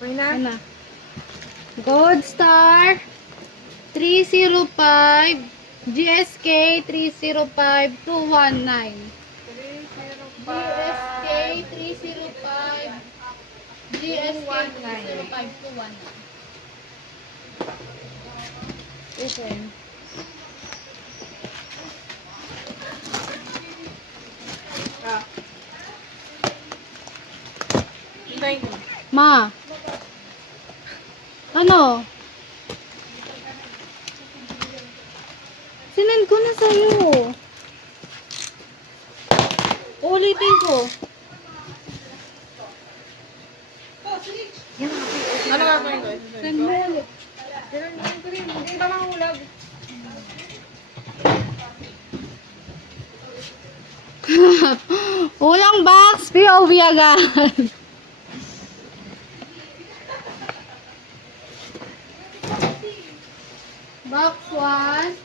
Okay na? Ano? Gold Star 305, GSK 305219. 305. GSK 305, GSK 305219. Okay. Ah. Hintayin mo. Ma. Ano? Sinend ko na sa'yo. Ulitin ko. Ano gagawin ko? Send mo ulit. Hindi ba mangulag? Ulang box, POV agad. Box 1.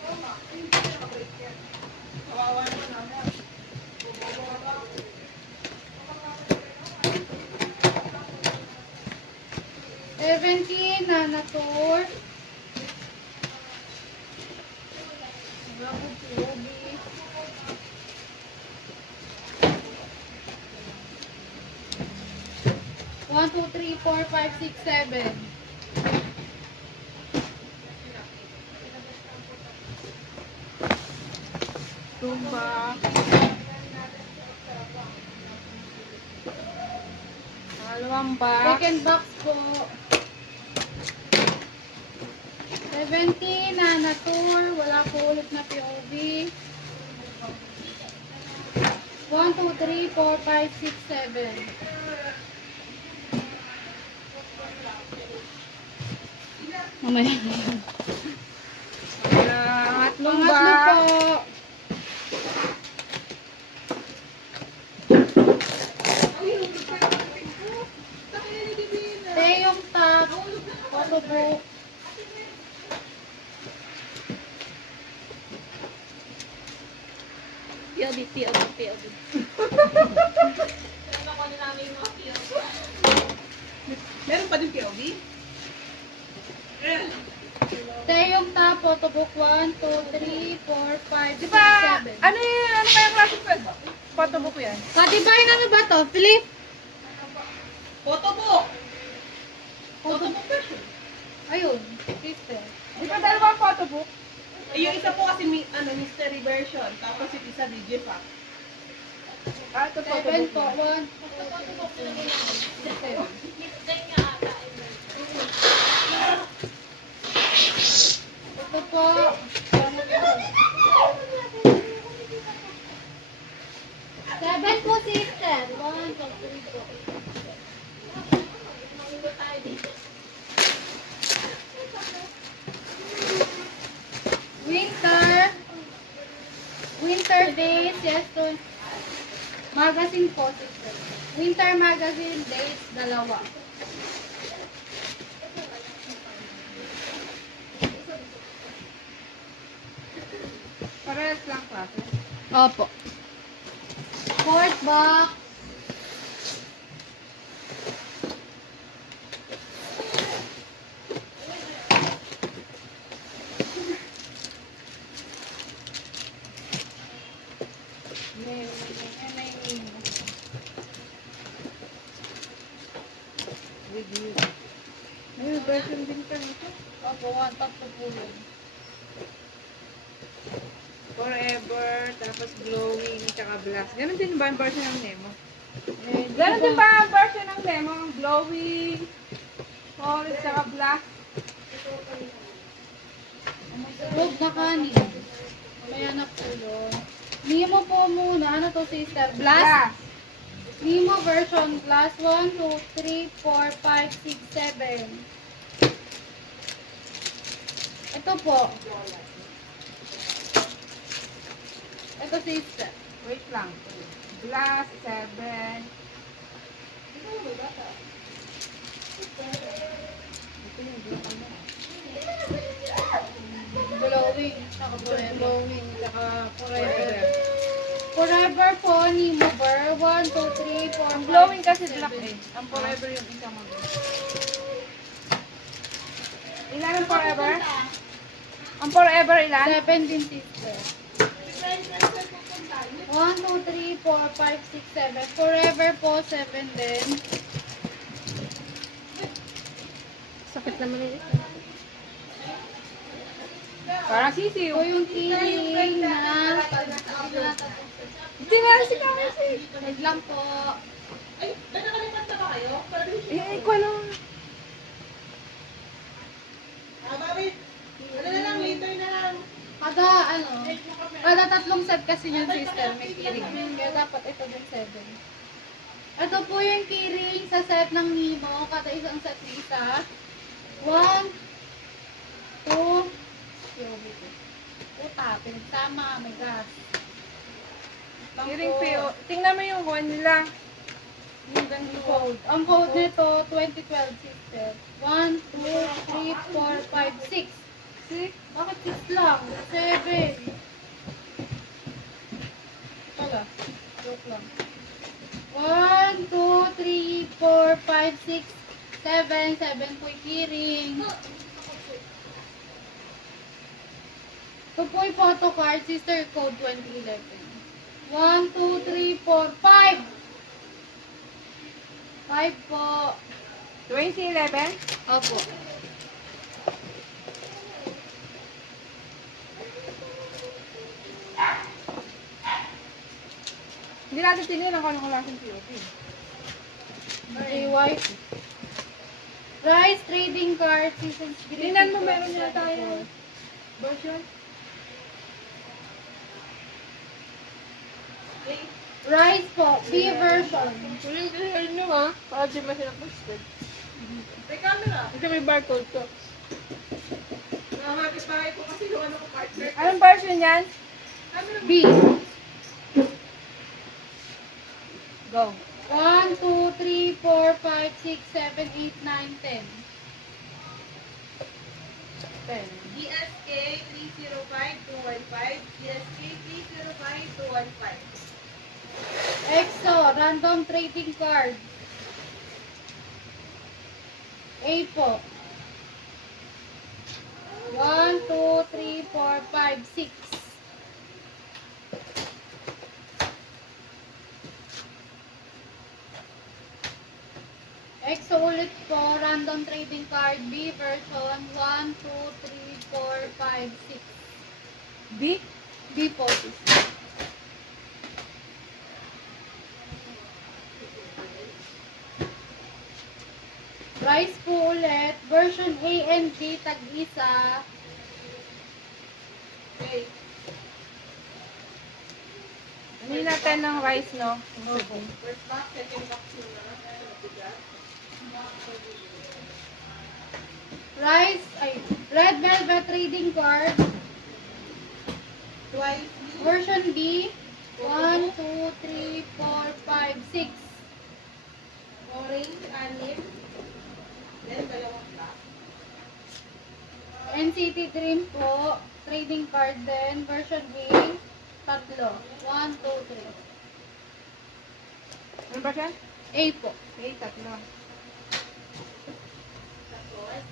Seventeen, Nana Tour. One, two, three, four, five, six, seven. Tumba. Dalawang box. Second box po. 17, Nana Tour. Wala po ulit na POV. 1, 2, 3, 4, 5, 6, 7. Mamaya. Pangatlong Pangatlo box. po. Teyong top. Photobook. POV. Meron pa din POV? Teyong top. Photobook 1, 2, 3, 4, 5, 6, Di ba, 7. ano yun? Ano kayang klase ko? Photobook yan? Katibayan ano ba to? Philip? Photobook! Photobook version. Ayun. Sister. Di ba dalawang photobook? Eh, yung isa po kasi mystery version. Tapos yung isa digipack. Ah, ito 7 photobook. po. 1, 2, 3, 4, 7. Ito po. Seven po, sister. 1, 2, 3, 4. Winter dates, yes to magazine po, sister. Winter magazine dates, dalawa. Parehas lang klase. Opo. Fourth box. Review. May version din ka nito. Opo, 1, tatlo po yun. Forever, tapos glowing, tsaka blast. Ganon din ba ang version ng Nemo? Eh, Ganon din ba ang version ng Nemo? Ang glowing, forest, tsaka blast. Huwag na kanin. May anak po yun. Nemo po muna. Ano to, sister? Blast? Nemo version. Plus 1, 2, 3, 4, 5, 6, 7. Ito po. Ito, sister. Wait lang. Blast, 7. Glowing. Saka forever. Glowing. Saka forever. Forever po, Nemover. 1, 2, 3, 4, 5, Ang glowing kasi 6, black 7. eh. Ang forever yung isang mag Magkano forever? Ang forever ilan? 7 din, sister. 1, 2, 3, 4, 5, 6, 7. Forever po, 7 din. Sakit naman ulit. Parang sisiw. Ito yung kiling na... Hindi na si Kasi. Wait lang po. Ay, nakalipat na ba kayo? Eh, ko lang. Bakit? Ano na lang, later na lang. Kada tatlong set kasi yung sister, may kiring. Kaya dapat ito din 7. Ito po yung kiring sa set ng Nemo. Kada isang set na isa. 1, 2, puta, pinagsama, may gas. Hearing feel. Tingnan mo yung one nila. Yung ganito. Code. Ang code nito, 2012 sister. 1, 2, 3, 4, 5, 6. 6. Bakit 6 lang? 7. Wala. Joke lang. 1, 2, 3, 4, 5, 6, 7. 7 po yung kiring. Ito po yung photo card, sister code 2011. 1, 2, 3, 4, 5. 5 po. 2011? Opo. Hindi natin tinilang kung anong klaseng POP. JY. Rice trading card, seasons greeting. Tingnan mo, meron na tayo. Version? Rice po, B version. Tuloy ko sa inyo ha. Para di masila posted. May camera. Kasi may barcode to. Nakakakit pa ko kasi yung ano ko partner. Anong version yan? Camera mo. B. Go. 1, 2, 3, 4, 5, 6, 7, 8, 9, 10. 10. DSK 305215. DSK 305215. EXO, random trading card. A po. 1, 2, 3, 4, 5, 6. EXO ulit po, random trading card, B version, 1, 2, 3, 4, 5, 6. B? B po. Rice po ulit, version A and B, tag-isa. Okay. Hindi natin ng rice, no? First box, second box yun na. Bigat. Rice, red velvet trading card, Twice. version B, 1, 2, 3, 4, 5, 6. Orange, anim. Then, dalawang black. NCT Dream po, trading card din, version A, tatlo. 1, 2, 3. Ano version? A po. Okay, tatlo. Tapos,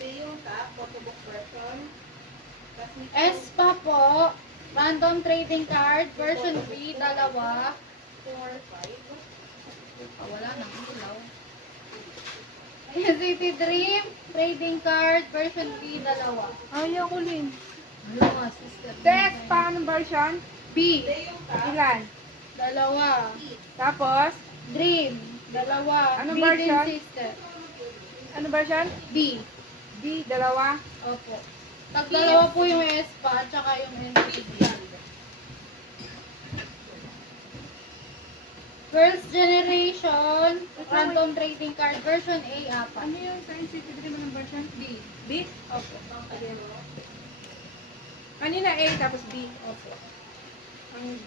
ito yung top, photobook version. Tapos, S pa po, random trading card, version B, dalawa. 4, 5. Wala na, ilaw. NCT Dream, trading card, version B, dalawa. Ayaw ko, Lin. Dalawa, sister. Tex, paano version? B, Ito yung top. Ilan? dalawa. Tapos, Dream, dalawa. Anong B din, version? sister. ano version? B. B, dalawa. Opo. Tag-dalawa po yung S pa, at saka yung NCT Dream. First generation, random trading card, version A, apat. Ano yung sa NCT Dream ng version? B. B? Opo. Kanina A, tapos B. Opo. Ang B,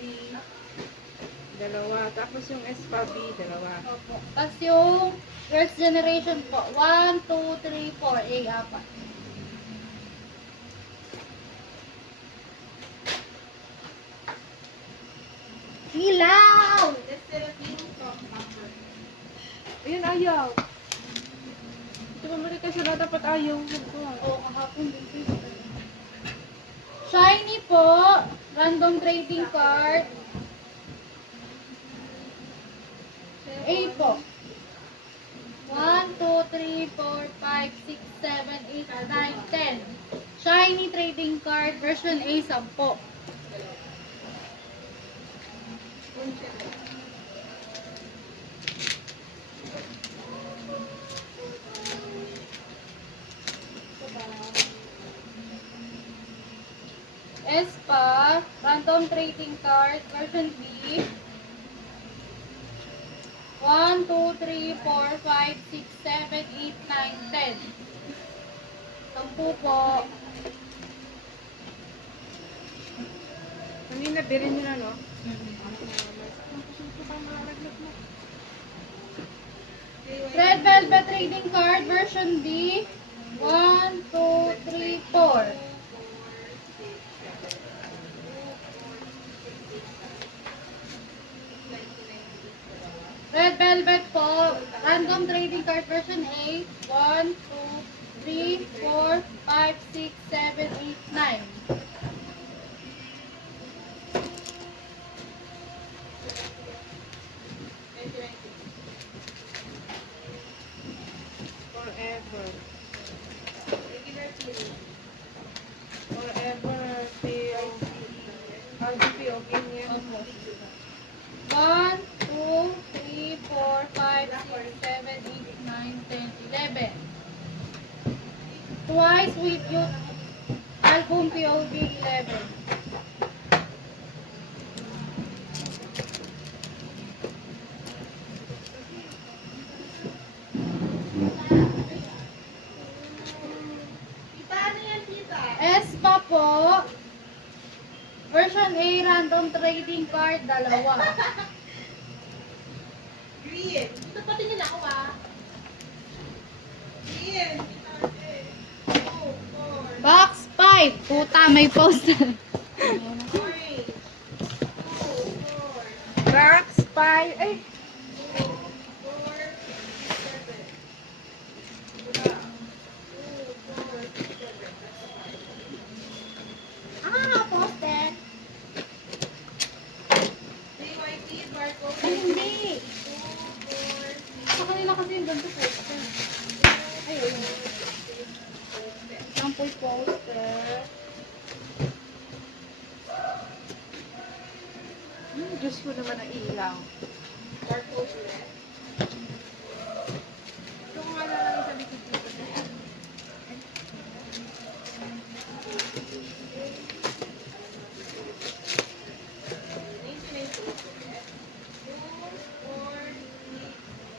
dalawa. Tapos yung S pa, B, dalawa. Opo. Tapos yung first generation po, 1, 2, 3, 4, A, apat. Ilaw! Ayun, ayaw. Ito mamali ka sila, dapat ayaw. Oo, kahapon din. Shiny po. Random trading card. A po. 1, 2, 3, 4, 5, 6, 7, 8, 9, 10. Shiny trading card version A, 10. S pa, random trading card version B. 1, 2, 3, 4, 5, 6, 7, 8, 9, 10. 10 po. Kanina, birin nyo na, no? Red Velvet Trading Card version B. 1, 2, 3, 4. Red Velvet po. Random Trading Card version A. 1, 2, 3, 4, 5, 6, 7, 8, 9. Forever. Forever. RGPO game yan. 1, 2, 3, 4, 5, 6, 7, 8, 9, 10, 11. Twice with you. Album POV 11. S pa po. Version A, random trading card, dalawa. Green. Ito pati nila ako Green. 2, 4. Box 5. Puta, may poster. Orange. 2, 4. Box 5. Ay! 4, 7. Black. 2, 4, 7. Ah, poster. BYT barcode. Ay, hindi. 2, 4. Sa kanila kasi yung ganito poster. Ayun. Sample poster. Diyos ko naman ang ilaw. Barcode ulit. Ito ko nga lang sa likod dito.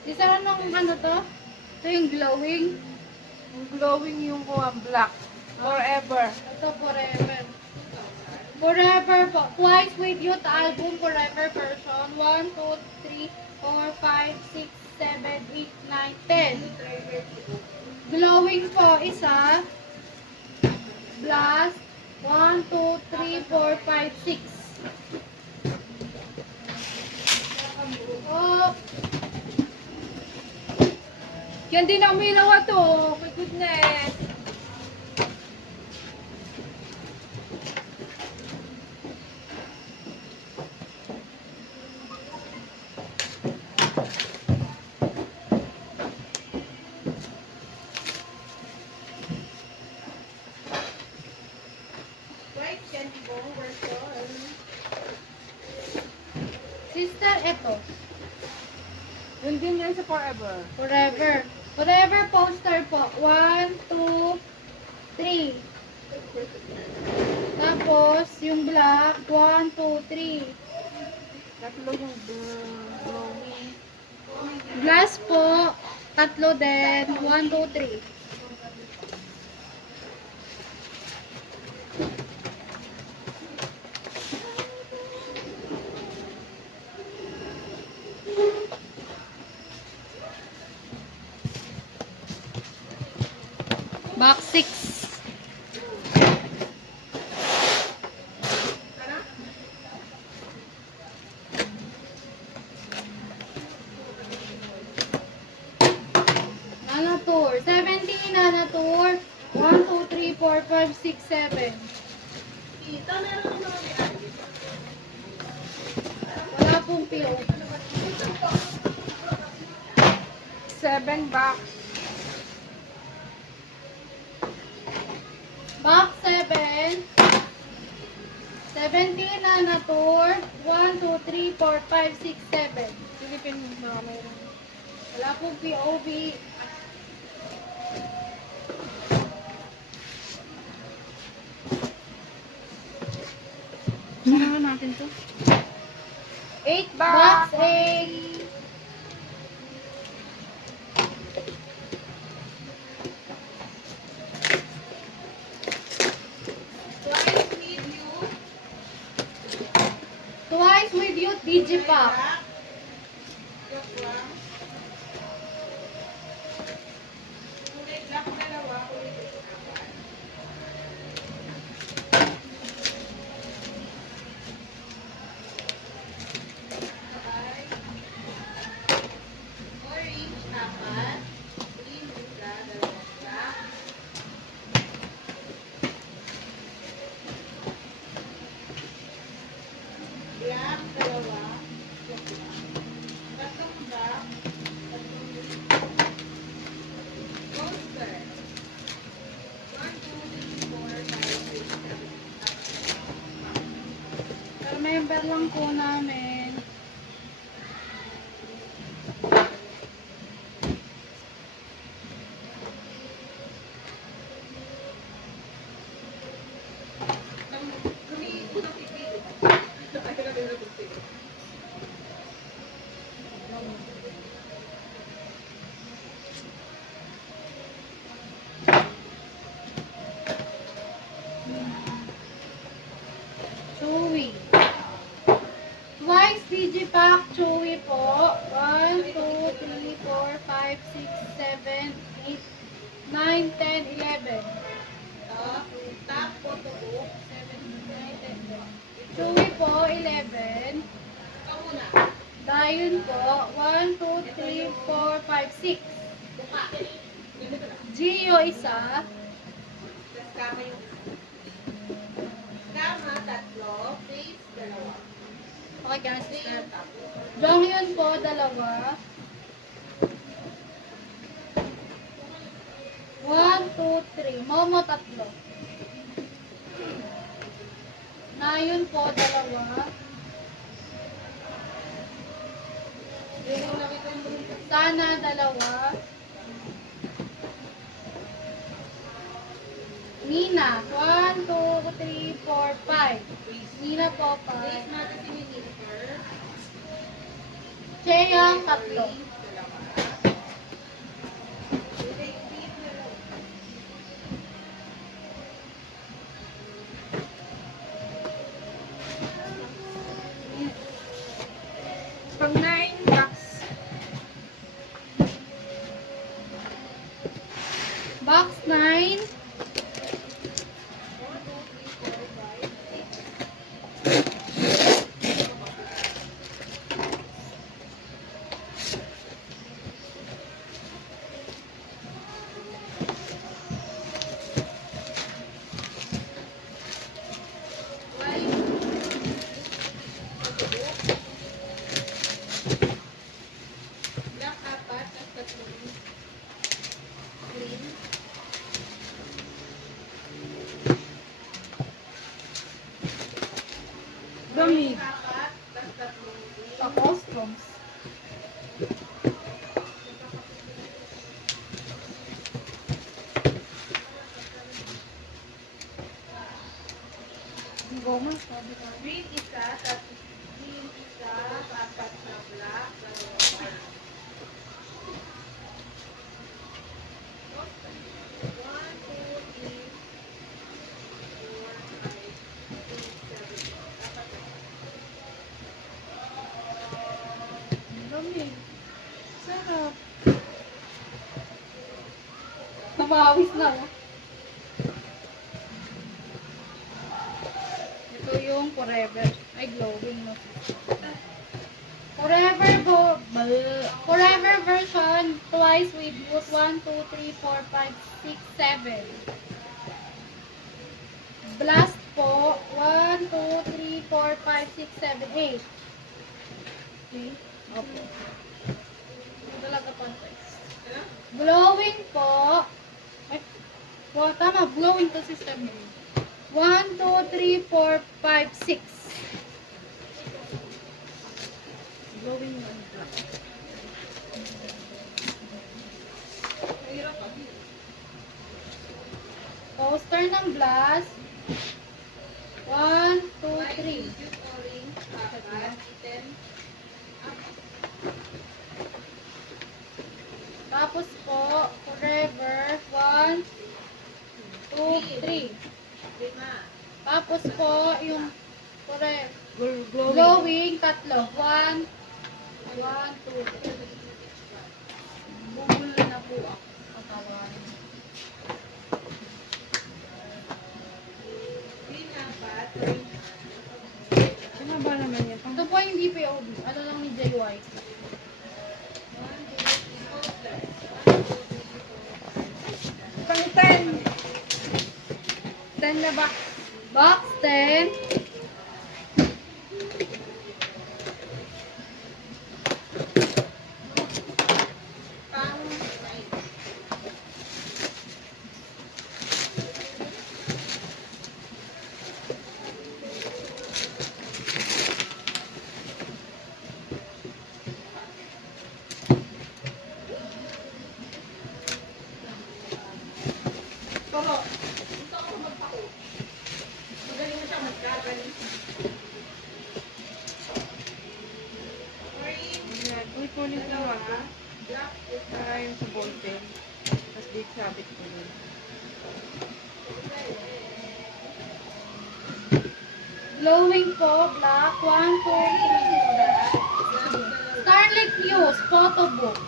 Isa rin ng ano to? Ito yung glowing. Yung glowing yung black. Forever. Ito forever. Forever po. Twice with Youth album forever version. 1, 2, 3, 4, 5, 6, 7, 8, 9, 10. Glowing po isa. Blast. 1, 2, 3, 4, 5, 6. Oh, Yan din ang umilaw to. My goodness. White candy bone version. sister, eto. Yun din yan sa forever. Forever. Forever poster po. 1, 2, 3. Tapos, yung black, 1, 2, 3. Tatlo yung glowing. Glass po, tatlo din. 1, 2, 3. Box 6. 6, 7. Tita, meron yung mga may-ari. Wala pong PO. 7 box. Box 7. 17 na na tour. 1, 2, 3, 4, 5, 6, 7. Silipin mo na mayroon. Wala pong POV. Saan natin to? 8 Box box. 8. Twice with you, Digipack. Remember lang po namin. Chewy. Twice Digipack Chewy po. 1, 2, 3, 4, 5, 6, 7, 8, 9, 10, 11. Chewy po, 11. Dayon po, 1, 2, 3, 4, 5, 6. Gio, isa. Okay, guys. Jonghyun po, dalawa. 1, 2, 3. Momo, tatlo. Nayon po, dalawa. Sana, dalawa. Nina, 1, 2, 3, 4, 5. Nina po, 5. Cheyang, tatlo. Pang 9 box. Box 9. Dami. Sa customs. Goma. Green isa, tapos green isa, apat na black, dalawa. 1, 2, 3, 4, 5, 6, 7, apat na. Dami. Sarap. Namawis na. Oh. Ito yung forever. Ay, glowing no. Forever version. Twice with wood. 1, 2, 3, 4, 5, 6, 7. Blast po, 1, 2, 3, 4, 5, 6, 7, 8. Okay? Opo. Ito talaga contest. Blowing po, ay, wow, tama, blowing to system mo. 1, 2, 3, 4, 5, 6. Blowing on black. Poster ng blast. 1, 2, 3. Tapos po, forever, 1, 2, 3. Tapos po, yung forever, glowing, tatlo. 1, 2, 3. Bubul na po ako. Katawan. Ano ba naman yan? Ito po yung DPOB. Ano lang ni JY. Pang 10. 10 na box. Box 10. Pero, gusto ko magpako. Magaling mo siya magkagaling. Ayan. Uy, kunin ko nga ito. Para yung sa ballpen. Tapos dito sabit ko yun. Glowing po, black. 1, 2, 3. Starlit Muse, photo book.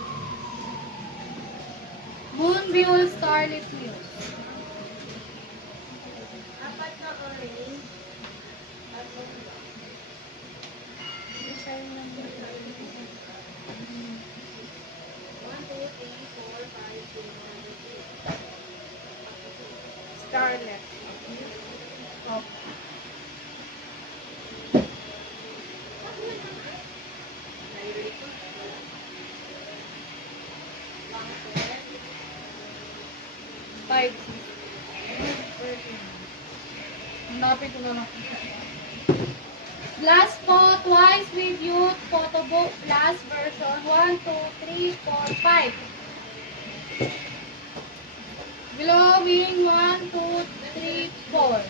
Moonview Starlit Muse. Starlet. Opo. Five. Hanapin ko na lang. Blast po, twice reviewed, photo book, blast version, 1, 2, 3, 4, 5. Glowing, 1, 2, 3, 4.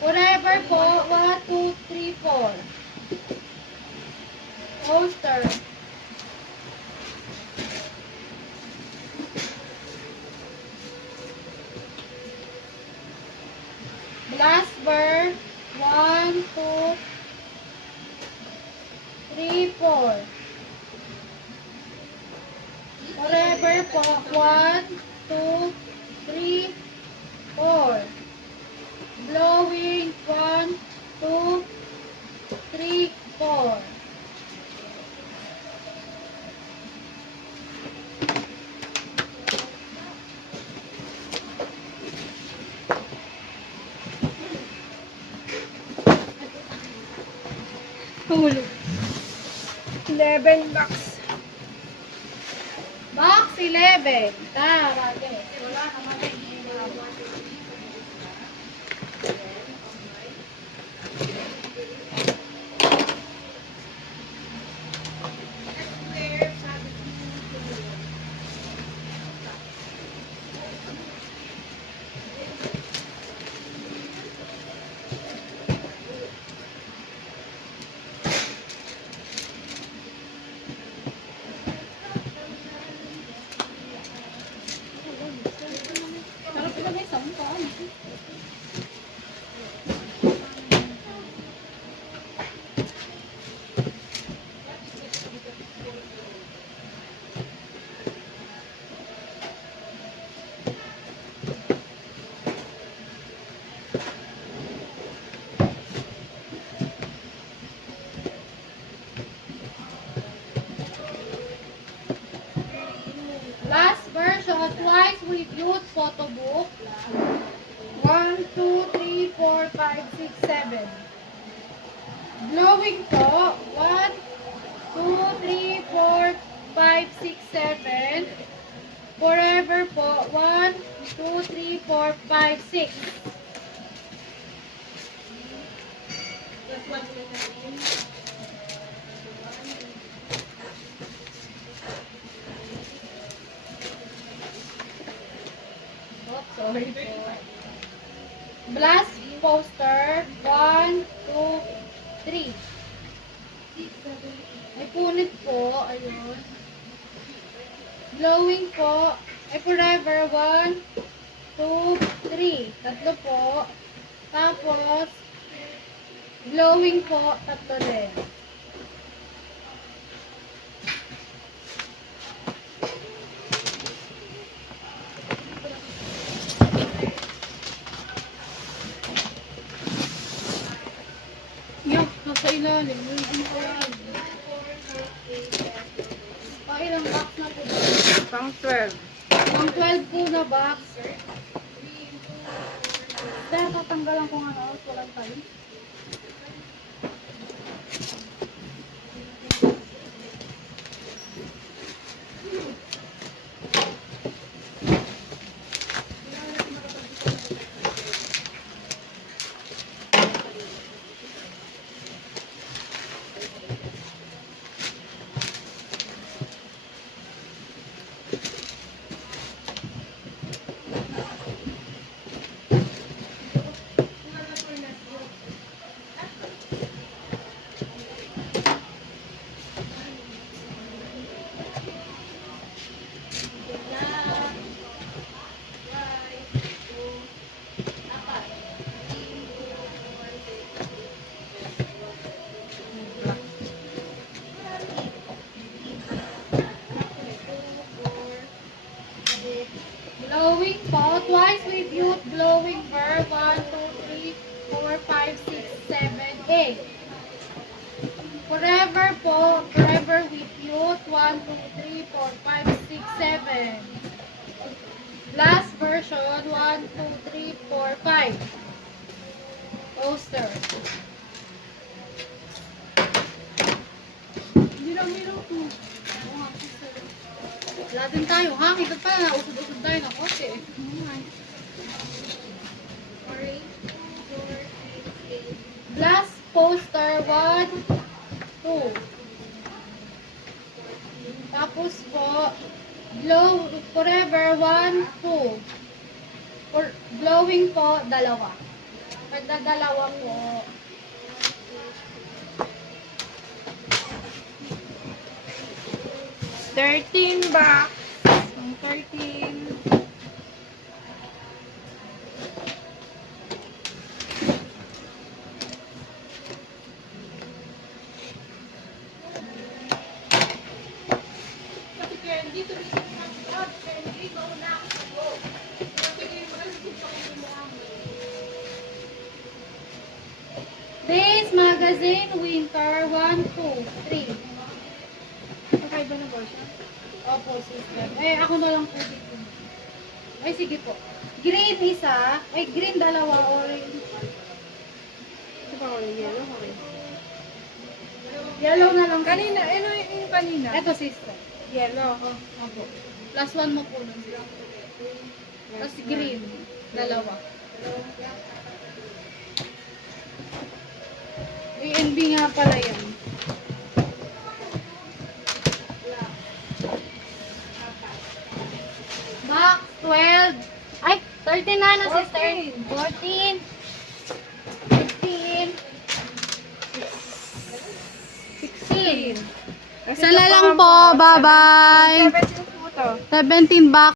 Forever po, 1, 2, 3, 4. Poster. Blastber, 1, 2, 3, 4. Forever po, 1, 2, 3, 4. Blowing, 1, 2, 3, 4. Hulog. 11 box. Box 11. Tara, guys. Wala naman din. 5, 6, 7. Glowing po. 1, 2, 3, 4, 5, 6, 7. Forever po. 1, 2, 3, 4, 5, 6. Plus 1 ulit natin. Oh, sorry po. Blast poster. 1, 2, 3. May punit po. Ayun. Glowing po. Ay forever. 1, 2, 3. Tatlo po. Tapos, glowing po. Tatlo din. Yak, nasa ilalim. Hindi ko yan. Ilang box na po ba? Pang 12. Ang 12 po na box. Dahil tatanggalan ko nga na walang tayo. Glowing po. Twice with youth. Glowing verb. 1, 2, 3, 4, 5, 6, 7, 8. Forever po. Forever with youth. 1, 2, 3, 4, 5, 6, 7. Last version. 1, 2, 3, 4, 5. Poster. Miro po. Wala din tayo, ha? Kita pa, usod-usod tayo ng kote. Last poster, 1, 2. Tapos po, glow, forever, 1, 2. For, glowing po, dalawa. Pagka dalawa po, 13 box. Pang 13. Kasi Candy, tuloy na mag-out. Candy, mauna ako sa loob. Kasi kayo mag-alasip ako nila. Days Magazine, Winter, 1, 2, 3. Kakaiba na ba siya? Opo, sister. Eh, ako na lang po dito. Ay, sige po. Green isa. Ay, green dalawa. Orange. Ito pa ko yung yellow. Okay. Yellow na lang. Kanina, ano yung kanina? Eto, sister. Yellow. Opo. Plus 1 mo po nun. Tapos green. Dalawa. ANB nga pala yan. Box 12. Ay, 13 na na, sister. 14. 15. 16. Isa na lang po. Bye-bye. 17 po to. 17 box.